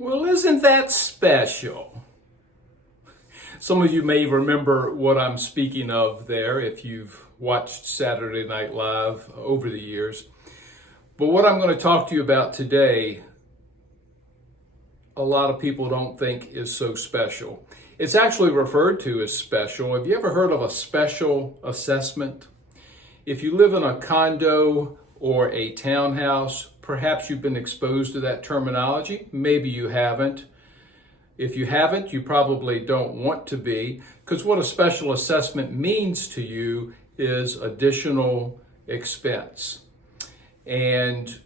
Well, isn't that special? Some of you may remember what I'm speaking of there if you've watched Saturday Night Live over the years. But what I'm going to talk to you about today, a lot of people don't think is so special. It's actually referred to as special. Have you ever heard of a special assessment? If you live in a condo or a townhouse, perhaps you've been exposed to that terminology. Maybe you haven't. If you haven't, you probably don't want to be, because what a special assessment means to you is additional expense. And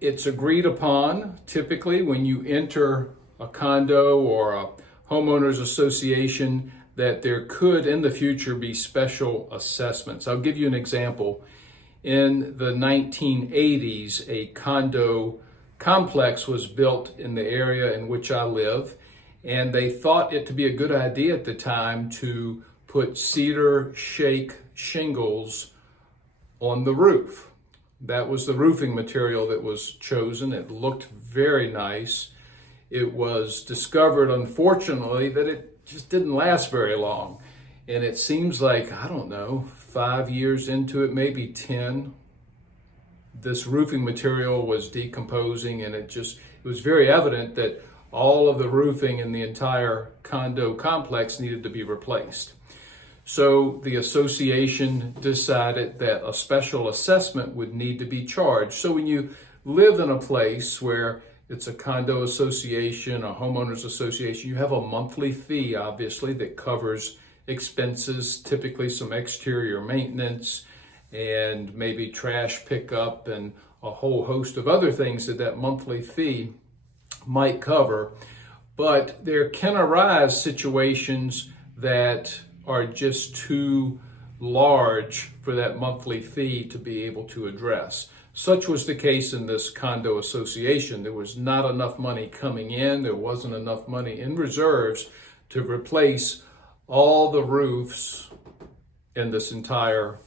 it's agreed upon typically when you enter a condo or a homeowners association that there could in the future be special assessments. I'll give you an example. In the 1980s, a condo complex was built in the area in which I live, and they thought it to be a good idea at the time to put cedar shake shingles on the roof. That was the roofing material that was chosen. It looked very nice. It was discovered, unfortunately, that it just didn't last very long. And it seems like, 5 years into it, maybe 10, this roofing material was decomposing, and it was very evident that all of the roofing in the entire condo complex needed to be replaced. So the association decided that a special assessment would need to be charged. So when you live in a place where it's a condo association, a homeowners association, you have a monthly fee, obviously, that covers expenses, typically some exterior maintenance and maybe trash pickup and a whole host of other things that monthly fee might cover. But there can arise situations that are just too large for that monthly fee to be able to address. Such was the case in this condo association. There was not enough money coming in. There wasn't enough money in reserves to replace all the roofs in this entire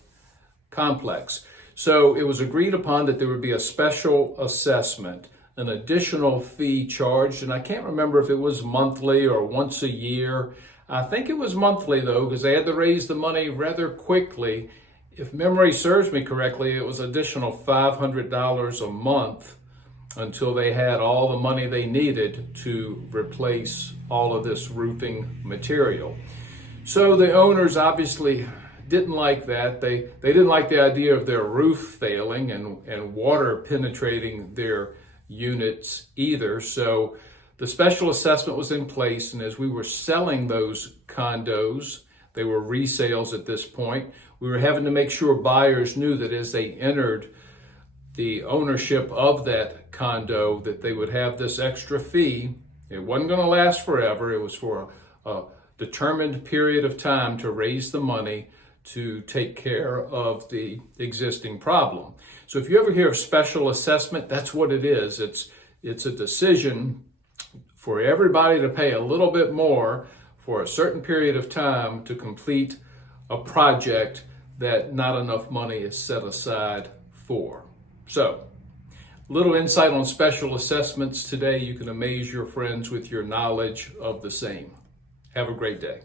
complex. So it was agreed upon that there would be a special assessment, an additional fee charged, and I can't remember if it was monthly or once a year. I think it was monthly though, because they had to raise the money rather quickly. If memory serves me correctly, it was additional $500 a month until they had all the money they needed to replace all of this roofing material. So the owners obviously didn't like that. They didn't like the idea of their roof failing and water penetrating their units either. So the special assessment was in place, and as we were selling those condos, they were resales at this point, we were having to make sure buyers knew that as they entered the ownership of that condo that they would have this extra fee. It wasn't going to last forever. It was for a determined period of time to raise the money to take care of the existing problem. So if you ever hear of special assessment, that's what it is. It's a decision for everybody to pay a little bit more for a certain period of time to complete a project that not enough money is set aside for. So, little insight on special assessments today. You can amaze your friends with your knowledge of the same. Have a great day.